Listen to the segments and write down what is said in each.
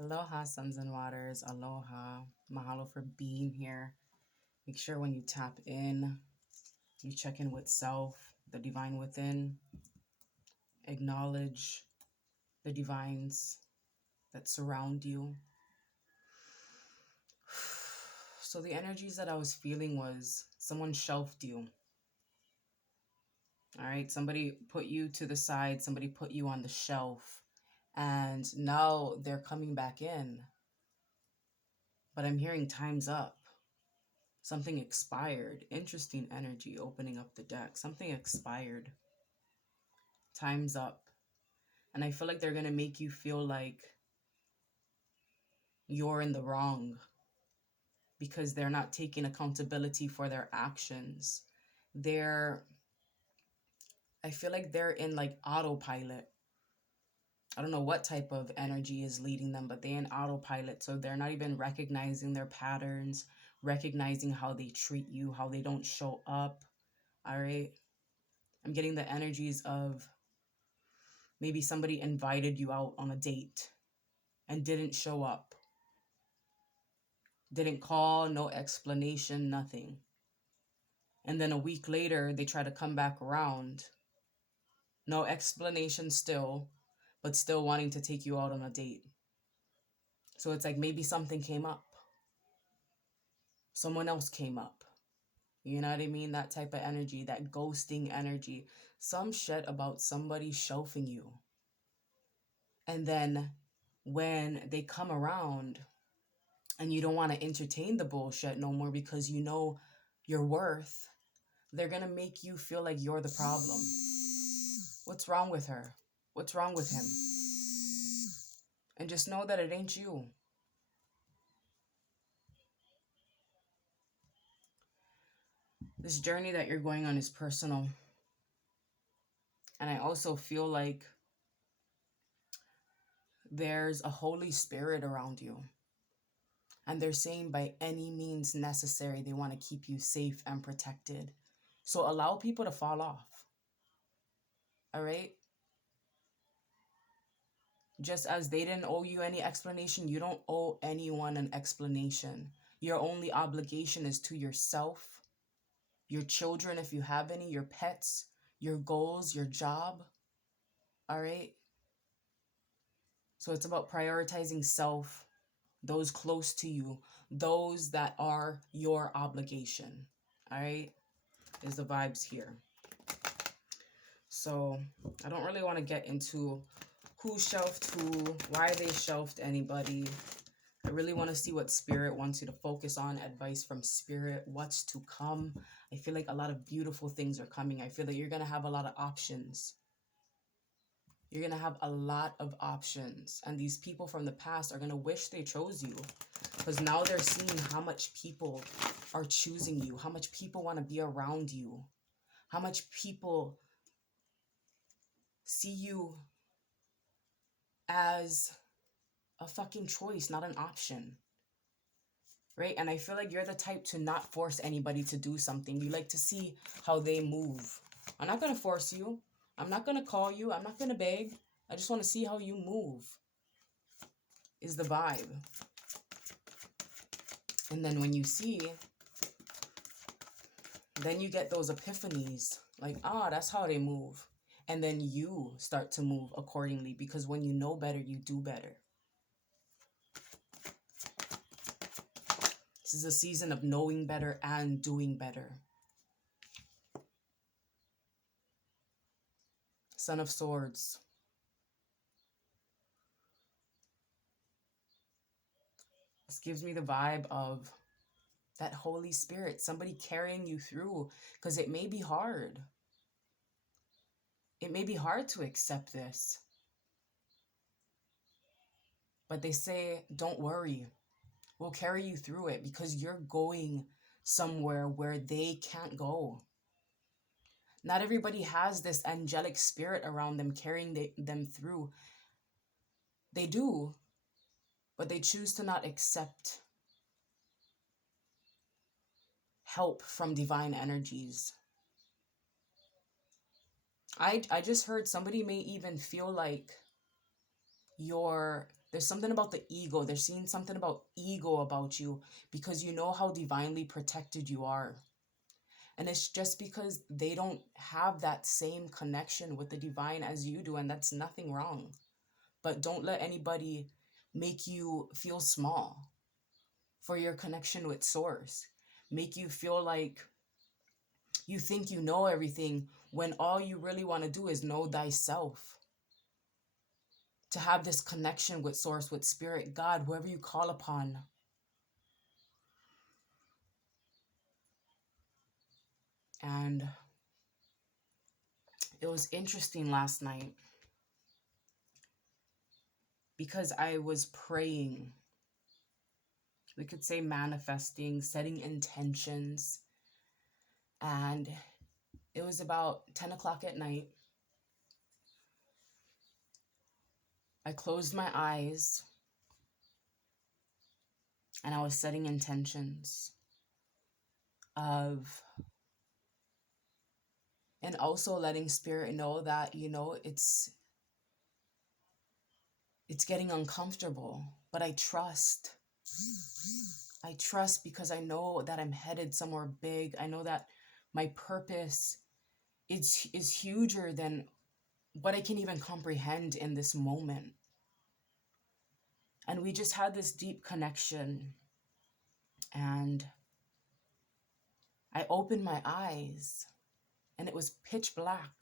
Aloha, suns and waters. Aloha. Mahalo for being here. Make sure when you tap in, you check in with self, the divine within. Acknowledge the divines that surround you. So the energies that I was feeling was someone shelved you. All right, somebody put you to the side, somebody put you on the shelf, and now they're coming back in. But I'm hearing time's up. Something expired. Interesting energy opening up the deck. Something expired. Time's up. And I feel like they're going to make you feel like you're in the wrong because they're not taking accountability for their actions. I feel like they're in like autopilot. I don't know what type of energy is leading them, but they're in autopilot. So they're not even recognizing their patterns, recognizing how they treat you, how they don't show up. All right. I'm getting the energies of maybe somebody invited you out on a date and didn't show up. Didn't call, no explanation, nothing. And then a week later, they try to come back around. No explanation still, but still wanting to take you out on a date. So it's like maybe something came up. Someone else came up. You know what I mean? That type of energy, that ghosting energy. Some shit about somebody shelving you. And then when they come around and you don't want to entertain the bullshit no more because you know your worth, they're going to make you feel like you're the problem. What's wrong with her? What's wrong with him? And just know that it ain't you. This journey that you're going on is personal. And I also feel like there's a Holy Spirit around you. And they're saying by any means necessary, they want to keep you safe and protected. So allow people to fall off. All right? Just as they didn't owe you any explanation, you don't owe anyone an explanation. Your only obligation is to yourself, your children, if you have any, your pets, your goals, your job. All right? So it's about prioritizing self, those close to you, those that are your obligation. All right? Is the vibes here. So I don't really want to get into who shelved who, why they shelved anybody. I really want to see what spirit wants you to focus on, advice from spirit, what's to come. I feel like a lot of beautiful things are coming. I feel like you're going to have a lot of options. You're going to have a lot of options. And these people from the past are going to wish they chose you. Because now they're seeing how much people are choosing you. How much people want to be around you. How much people see you as a fucking choice, not an option. Right? And I feel like you're the type to not force anybody to do something. You like to see how they move. I'm not going to force you. I'm not going to call you. I'm not going to beg. I just want to see how you move. Is the vibe. And then when you see, then you get those epiphanies. Like, that's how they move. And then you start to move accordingly. Because when you know better, you do better. This is a season of knowing better and doing better. Son of Swords. This gives me the vibe of that Holy Spirit, somebody carrying you through, because it may be hard. It may be hard to accept this. But they say, don't worry. We'll carry you through it because you're going somewhere where they can't go. Not everybody has this angelic spirit around them carrying them through. They do, but they choose to not accept help from divine energies. I just heard somebody may even feel like you're There's something about the ego. They're seeing something about ego about you because you know how divinely protected you are. And it's just because they don't have that same connection with the divine as you do, and that's nothing wrong. But don't let anybody make you feel small for your connection with source. Make you feel like you think you know everything when all you really want to do is know thyself. To have this connection with source, with spirit, God, whoever you call upon. And it was interesting last night because I was praying. We could say manifesting, setting intentions. And it was about 10 o'clock at night. I closed my eyes and I was setting intentions of, and also letting spirit know that, it's getting uncomfortable, but I trust. I trust because I know that I'm headed somewhere big. I know that my purpose is huger than what I can even comprehend in this moment. And we just had this deep connection. And I opened my eyes and it was pitch black.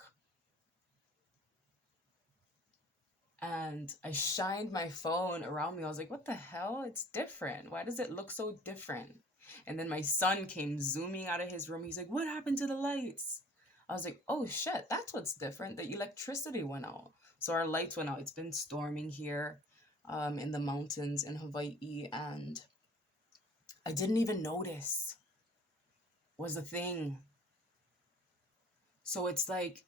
And I shined my phone around me. I was like, what the hell? It's different. Why does it look so different? And then my son came zooming out of his room. He's like, what happened to the lights? I was like, oh shit, that's what's different. The electricity went out. So our lights went out. It's been storming here in the mountains in Hawaii. And I didn't even notice was a thing. So it's like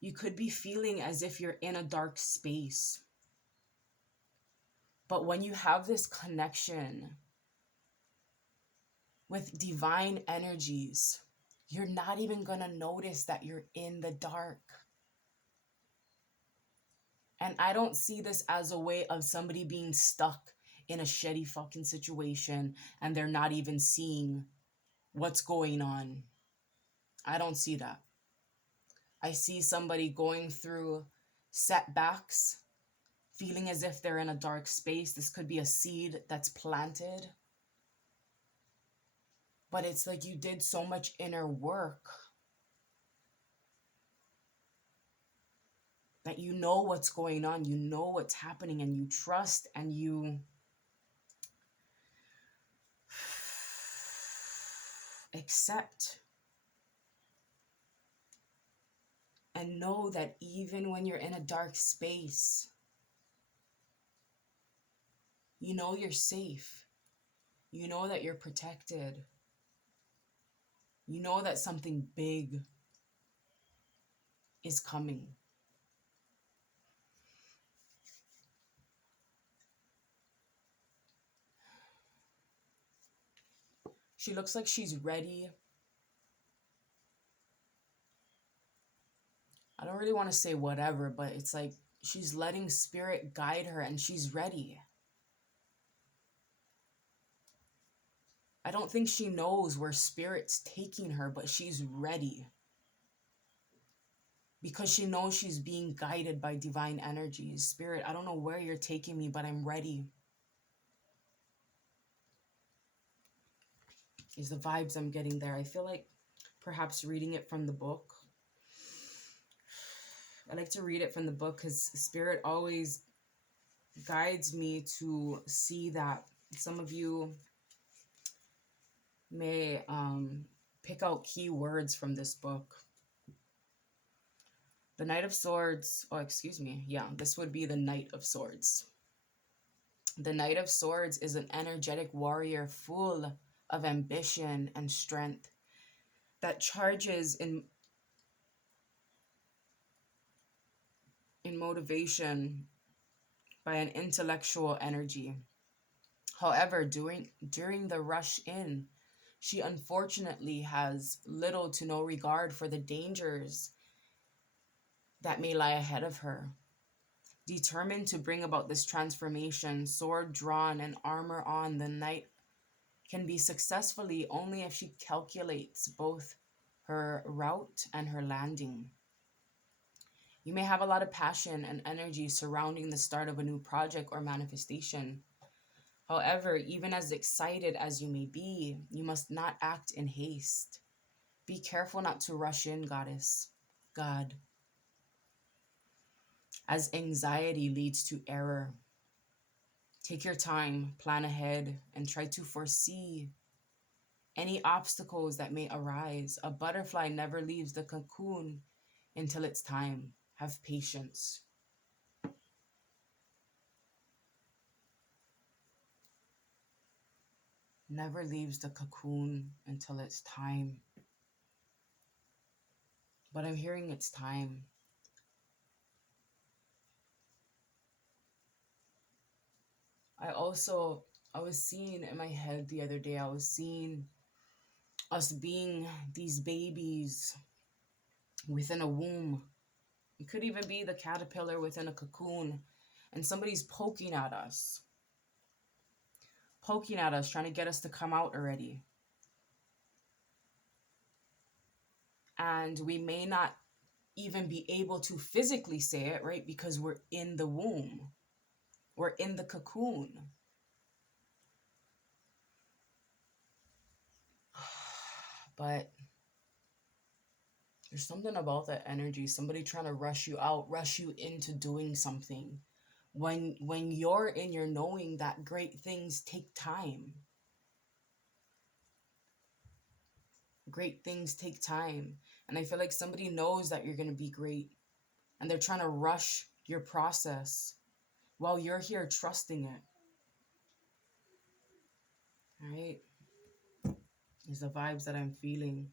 you could be feeling as if you're in a dark space. But when you have this connection with divine energies, you're not even going to notice that you're in the dark. And I don't see this as a way of somebody being stuck in a shitty fucking situation and they're not even seeing what's going on. I don't see that. I see somebody going through setbacks, feeling as if they're in a dark space. This could be a seed that's planted. But it's like you did so much inner work that you know what's going on, you know what's happening, and you trust and you accept. And know that even when you're in a dark space, you know you're safe. You know that you're protected. You know that something big is coming. She looks like she's ready. I don't really want to say whatever, but it's like she's letting spirit guide her and she's ready. I don't think she knows where spirit's taking her, but she's ready. Because she knows she's being guided by divine energies. Spirit, I don't know where you're taking me, but I'm ready. Is the vibes I'm getting there. I feel like perhaps reading it from the book. I like to read it from the book because spirit always guides me to see that some of you may pick out key words from this book. The Knight of Swords, this would be the Knight of Swords. The Knight of Swords is an energetic warrior full of ambition and strength that charges in motivation by an intellectual energy. However, during the rush in, she unfortunately has little to no regard for the dangers that may lie ahead of her. Determined to bring about this transformation, sword drawn and armor on, the knight can be successfully only if she calculates both her route and her landing. You may have a lot of passion and energy surrounding the start of a new project or manifestation. However, even as excited as you may be, you must not act in haste. Be careful not to rush in, goddess, God, as anxiety leads to error. Take your time, plan ahead, and try to foresee any obstacles that may arise. A butterfly never leaves the cocoon until it's time. Have patience. Never leaves the cocoon until it's time. But I'm hearing it's time. I was seeing in my head the other day, I was seeing us being these babies within a womb. It could even be the caterpillar within a cocoon, and somebody's poking at us, trying to get us to come out already. And we may not even be able to physically say it, right? Because we're in the womb, we're in the cocoon. But there's something about that energy, somebody trying to rush you out, rush you into doing something. When you're in your knowing that great things take time. Great things take time. And I feel like somebody knows that you're going to be great, and they're trying to rush your process while you're here trusting it. All right? These are the vibes that I'm feeling.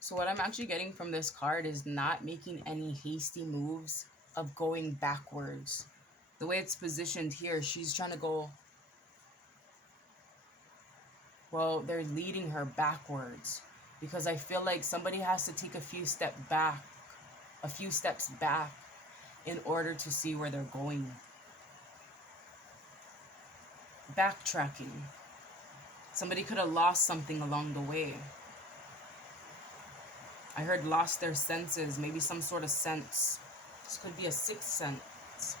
So what I'm actually getting from this card is not making any hasty moves of going backwards. The way it's positioned here, she's trying to go, well, they're leading her backwards, because I feel like somebody has to take a few steps back in order to see where they're going. Backtracking. Somebody could have lost something along the way. I heard lost their senses, maybe some sort of sense. This could be a sixth sense.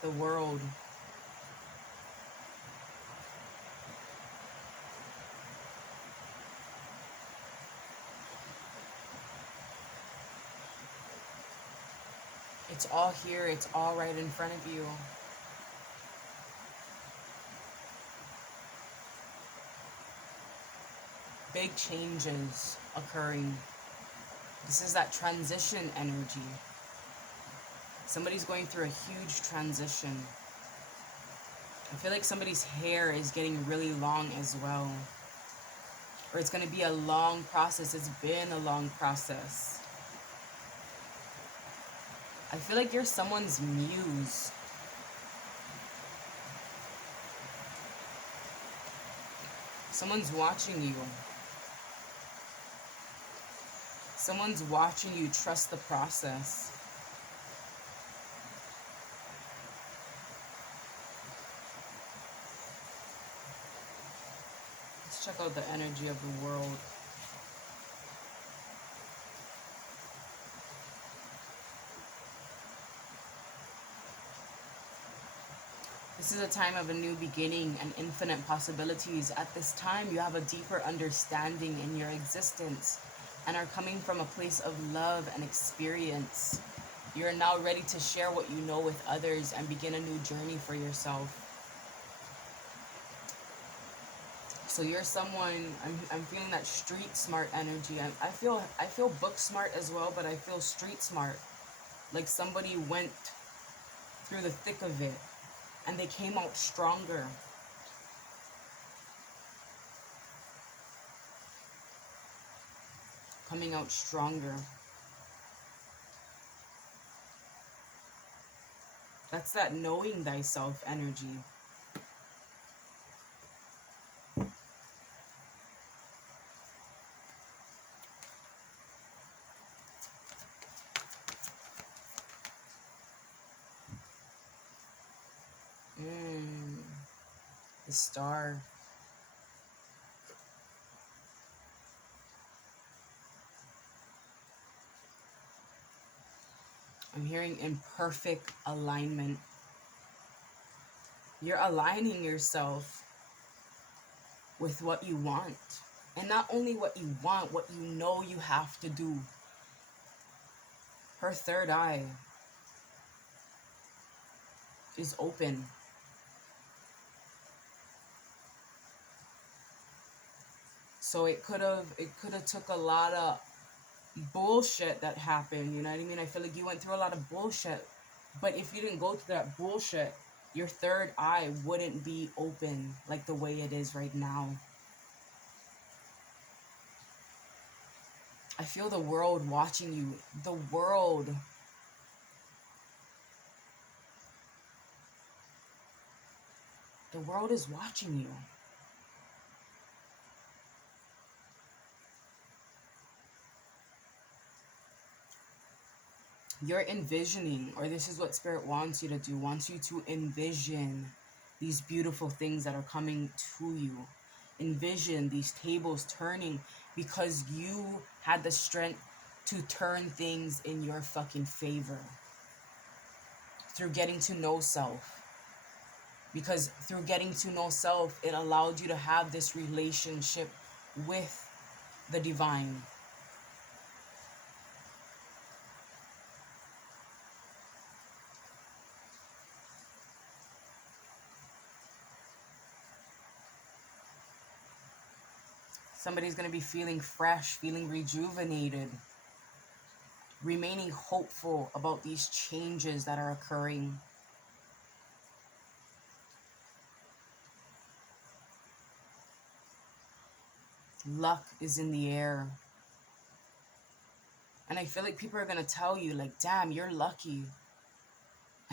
The world. It's all here. It's all right in front of you. Big changes occurring. This is that transition energy. Somebody's going through a huge transition. I feel like somebody's hair is getting really long as well. Or it's going to be a long process. It's been a long process. I feel like you're someone's muse. Someone's watching you. Someone's watching you trust the process. Let's check out the energy of the world. This is a time of a new beginning and infinite possibilities. At this time, you have a deeper understanding in your existence and are coming from a place of love and experience. You are now ready to share what you know with others and begin a new journey for yourself. So you're someone, I'm feeling that street smart energy. I feel book smart as well, but I feel street smart. Like somebody went through the thick of it and they came out stronger. Coming out stronger. That's that knowing thyself energy. Star. I'm hearing in perfect alignment. You're aligning yourself with what you want. And not only what you want, what you know you have to do. Her third eye is open. So it could have took a lot of bullshit that happened, you know what I mean? I feel like you went through a lot of bullshit. But if you didn't go through that bullshit, your third eye wouldn't be open like the way it is right now. I feel the world watching you. The world. The world is watching you. You're envisioning, or this is what Spirit wants you to do, wants you to envision these beautiful things that are coming to you. Envision these tables turning because you had the strength to turn things in your fucking favor through getting to know self. Because through getting to know self, it allowed you to have this relationship with the divine. Somebody's going to be feeling fresh, feeling rejuvenated, remaining hopeful about these changes that are occurring. Luck is in the air. And I feel like people are going to tell you, like, damn, you're lucky.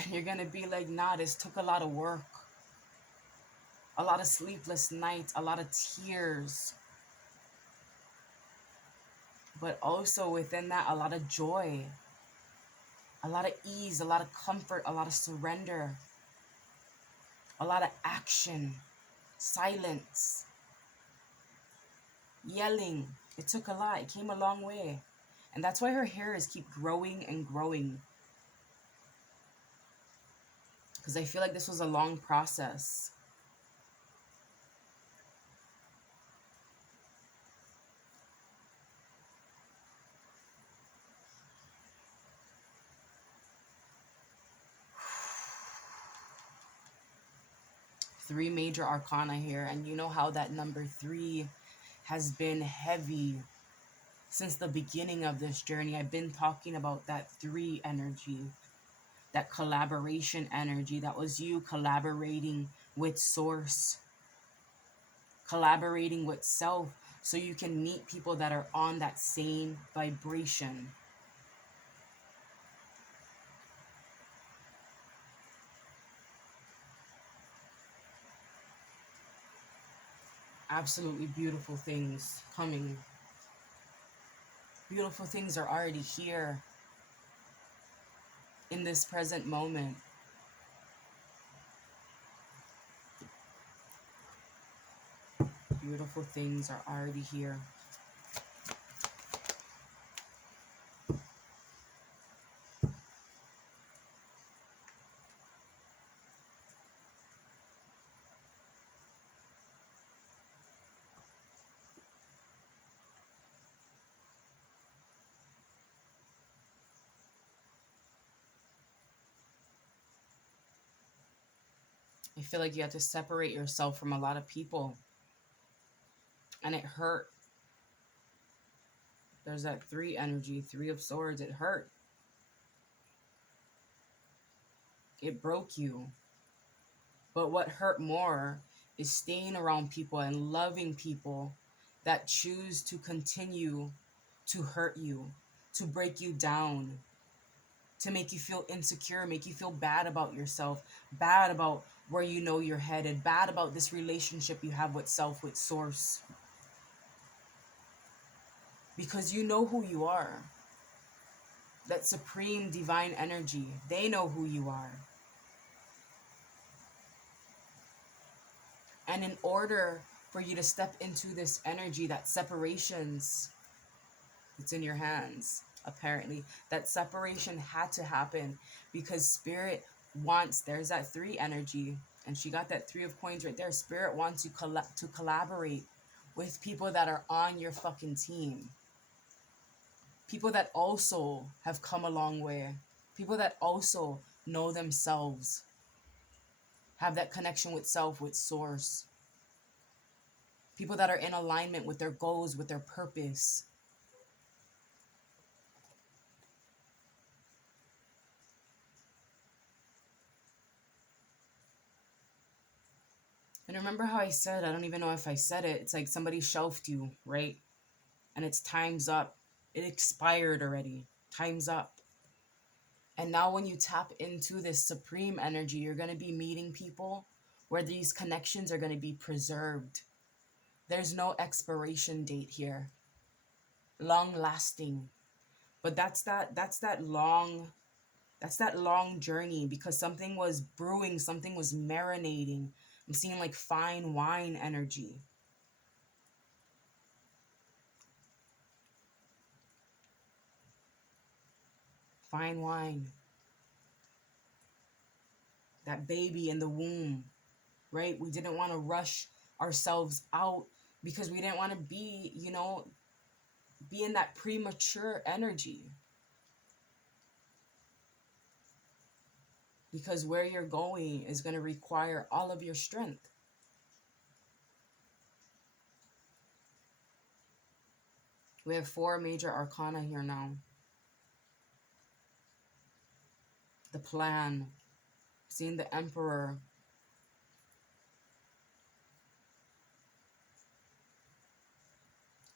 And you're going to be like, nah, this took a lot of work. A lot of sleepless nights, a lot of tears. But also within that, a lot of joy. A lot of ease, a lot of comfort, a lot of surrender. A lot of action. Silence. Yelling. It took a lot. It came a long way. And that's why her hairs keep growing and growing. Because I feel like this was a long process. Three major arcana here. And you know how that number 3 has been heavy since the beginning of this journey. I've been talking about that 3 energy. That collaboration energy. That was you collaborating with source. Collaborating with self. So you can meet people that are on that same vibration. Absolutely beautiful things coming. Beautiful things are already here in this present moment. Beautiful things are already here. I feel like you had to separate yourself from a lot of people. And it hurt. There's that 3 energy, 3 of swords. It hurt. It broke you. But what hurt more is staying around people and loving people that choose to continue to hurt you, to break you down, to make you feel insecure, make you feel bad about yourself, bad about where you know you're headed, bad about this relationship you have with self, with source. Because you know who you are. That supreme divine energy, they know who you are. And in order for you to step into this energy, that separations, it's in your hands, apparently. That separation had to happen because Spirit wants, there's that 3 energy, and she got that 3 of coins right there. Spirit wants you to collaborate with people that are on your fucking team. People that also have come a long way. People that also know themselves, have that connection with self, with source. People that are in alignment with their goals, with their purpose. And remember how I said, I don't even know if I said it, it's like somebody shelved you, right? And it's time's up. It expired already. Time's up. And now when you tap into this supreme energy, you're going to be meeting people where these connections are going to be preserved. There's no expiration date here. Long lasting. But that's that long journey because something was brewing, something was marinating. I'm seeing like fine wine energy. Fine wine. That baby in the womb, right? We didn't want to rush ourselves out because we didn't want to be, be in that premature energy. Because where you're going is going to require all of your strength. We have 4 major arcana here now. The plan. Seeing the Emperor.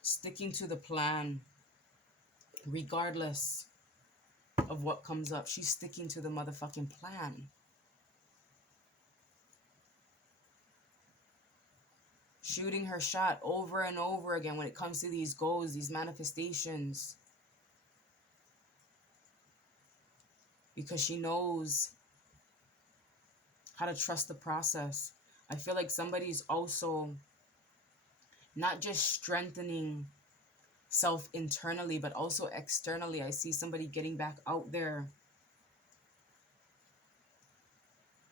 Sticking to the plan. Regardless of what comes up. She's sticking to the motherfucking plan. Shooting her shot over and over again when it comes to these goals, these manifestations. Because she knows how to trust the process. I feel like somebody's also not just strengthening self internally, but also externally. I see somebody getting back out there.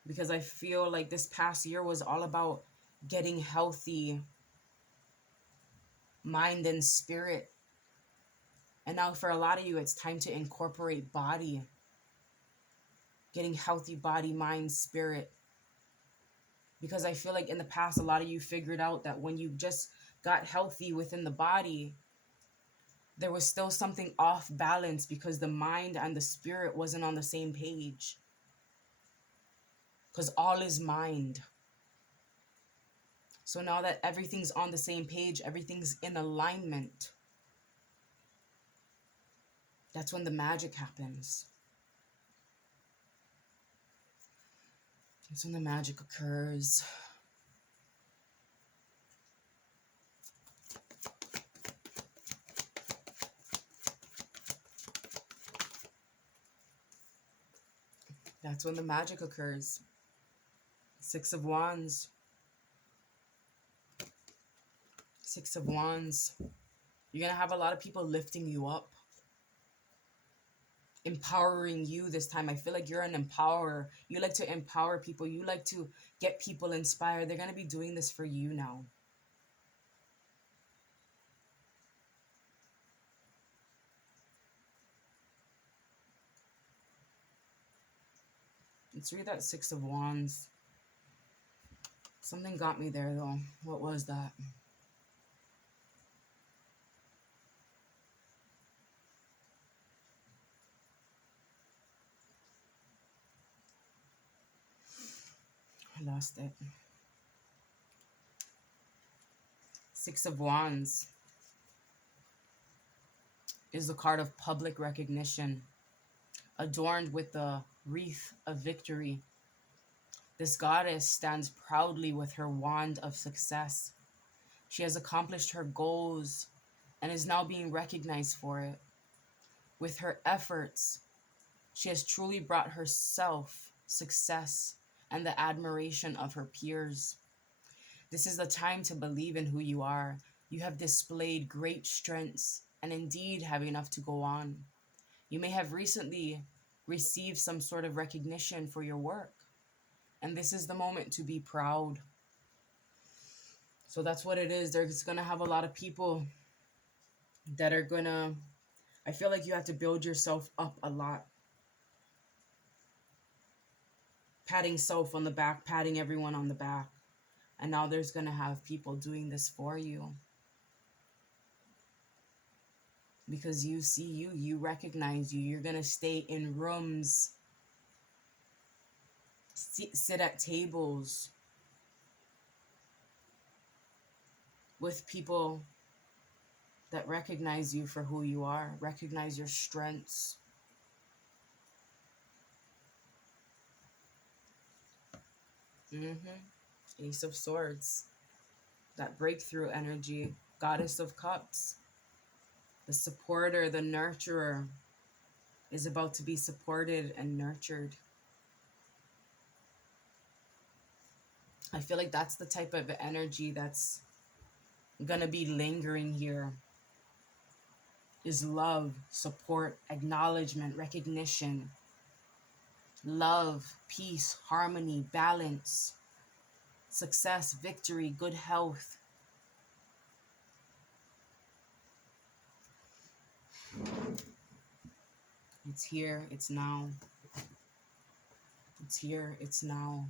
Because I feel like this past year was all about getting healthy mind and spirit. And now for a lot of you, it's time to incorporate body. Getting healthy body, mind, spirit. Because I feel like in the past, a lot of you figured out that when you just got healthy within the body, there was still something off balance because the mind and the spirit wasn't on the same page. Because all is mind. So now that everything's on the same page, everything's in alignment, that's when the magic happens. That's when the magic occurs. That's when the magic occurs. 6 of Wands. 6 of Wands. You're going to have a lot of people lifting you up. Empowering you this time. I feel like you're an empowerer. You like to empower people. You like to get people inspired. They're going to be doing this for you now. Let's read that 6 of Wands. Something got me there though. What was that? I lost it. 6 of Wands is the card of public recognition, adorned with the wreath of victory. This goddess stands proudly with her wand of success. She has accomplished her goals and is now being recognized for it. With her efforts, she has truly brought herself success and the admiration of her peers. This is the time to believe in who you are. You have displayed great strengths and indeed have enough to go on. You may have recently received some sort of recognition for your work, and this is the moment to be proud. So that's what it is. There's going to have a lot of people that are going to, I feel like you have to build yourself up a lot. Patting self on the back, patting everyone on the back. And now there's going to have people doing this for you. Because you see you, you recognize you. You're going to stay in rooms, sit at tables with people that recognize you for who you are, recognize your strengths. Ace of Swords, that breakthrough energy, Goddess of Cups, the supporter, the nurturer is about to be supported and nurtured. I feel like that's the type of energy that's gonna be lingering here, is love, support, acknowledgement, recognition, love, peace, harmony, balance, success, victory, good health. It's here, it's now. It's here, it's now.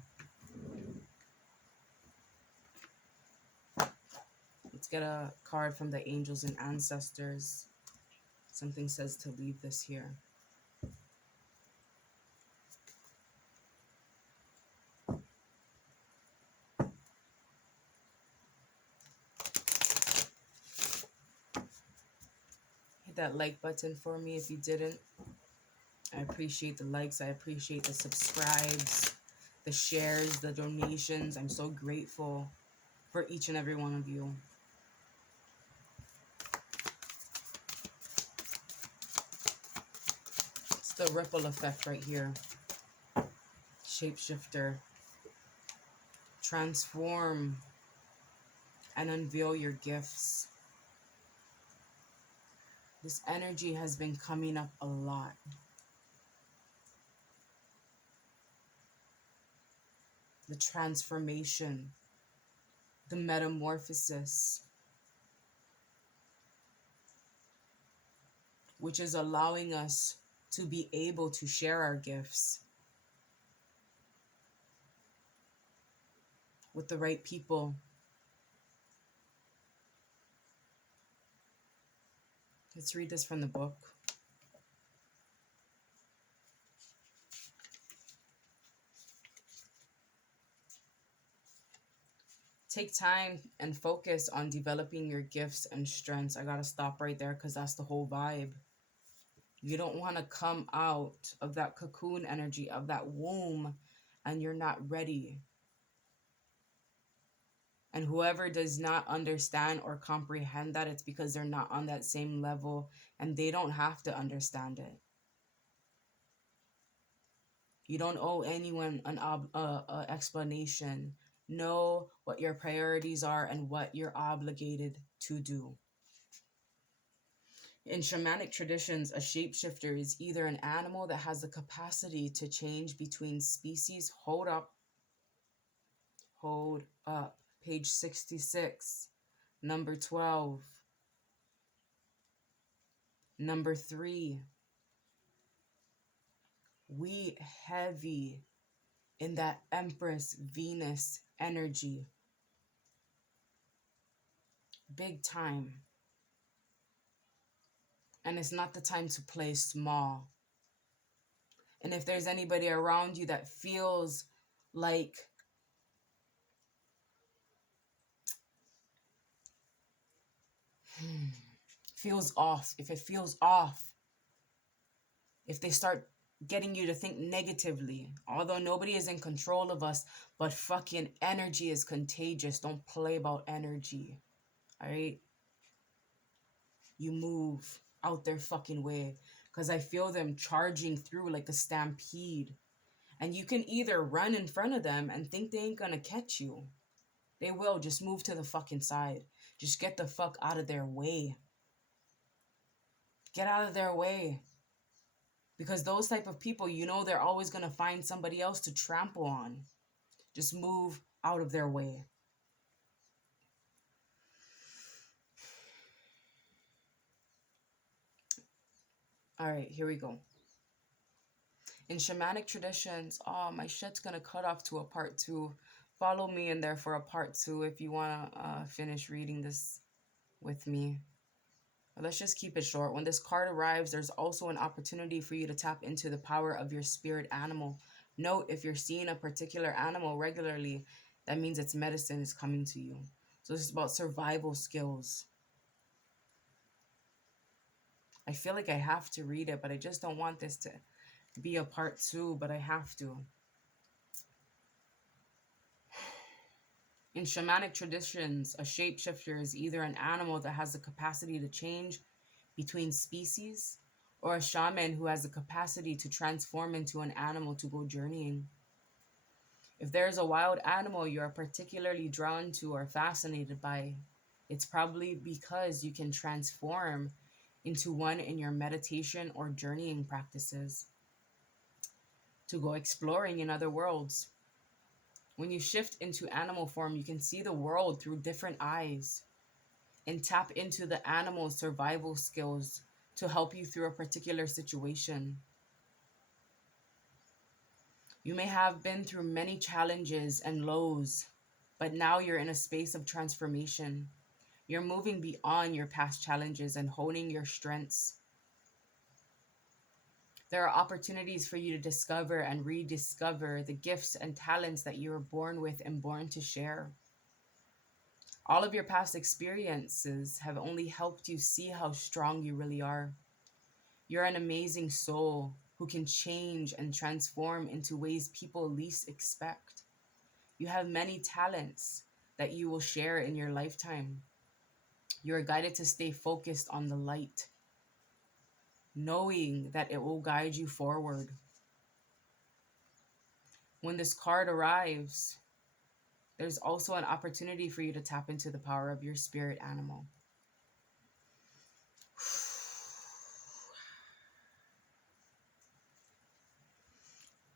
Let's get a card from the angels and ancestors. Something says to leave this here. Hit that like button for me if you didn't. I appreciate the likes. I appreciate the subscribes, the shares, the donations. I'm so grateful for each and every one of you. It's the ripple effect right here. Shapeshifter. Transform and unveil your gifts. This energy has been coming up a lot. The transformation, the metamorphosis, which is allowing us to be able to share our gifts with the right people. Let's read this from the book. Take time and focus on developing your gifts and strengths. I gotta stop right there because that's the whole vibe. You don't want to come out of that cocoon energy, of that womb, and you're not ready. And whoever does not understand or comprehend that, it's because they're not on that same level, and they don't have to understand it. You don't owe anyone an explanation. Know what your priorities are and what you're obligated to do. In shamanic traditions, a shapeshifter is either an animal that has the capacity to change between species. Hold up. Page 66, number 12. Number 3, we heavy in that Empress Venus energy. Big time. And it's not the time to play small. And if there's anybody around you that feels like feels off, if it feels off, if they start getting you to think negatively, although nobody is in control of us, but fucking energy is contagious. Don't play about energy. All right? You move out their fucking way, because I feel them charging through like a stampede. And you can either run in front of them and think they ain't gonna catch you. They will. Just move to the fucking side. Just get the fuck out of their way. Get out of their way. Because those type of people, you know, they're always going to find somebody else to trample on. Just move out of their way. All right, here we go. In shamanic traditions, oh, my shit's going to cut off to a part 2. Follow me in there for a part 2 if you want to finish reading this with me. But let's just keep it short. When this card arrives, there's also an opportunity for you to tap into the power of your spirit animal. Note, if you're seeing a particular animal regularly, that means its medicine is coming to you. So this is about survival skills. I feel like I have to read it, but I just don't want this to be a part 2, but I have to. In shamanic traditions, a shapeshifter is either an animal that has the capacity to change between species, or a shaman who has the capacity to transform into an animal to go journeying. If there is a wild animal you are particularly drawn to or fascinated by, it's probably because you can transform into one in your meditation or journeying practices to go exploring in other worlds. When you shift into animal form, you can see the world through different eyes and tap into the animal's survival skills to help you through a particular situation. You may have been through many challenges and lows, but now you're in a space of transformation. You're moving beyond your past challenges and honing your strengths. There are opportunities for you to discover and rediscover the gifts and talents that you were born with and born to share. All of your past experiences have only helped you see how strong you really are. You're an amazing soul who can change and transform into ways people least expect. You have many talents that you will share in your lifetime. You are guided to stay focused on the light, knowing that it will guide you forward. When this card arrives, there's also an opportunity for you to tap into the power of your spirit animal.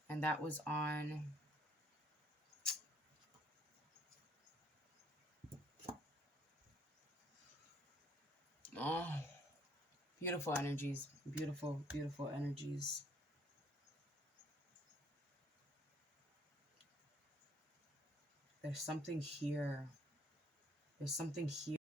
And that was on beautiful energies. Beautiful, beautiful energies. There's something here. There's something here.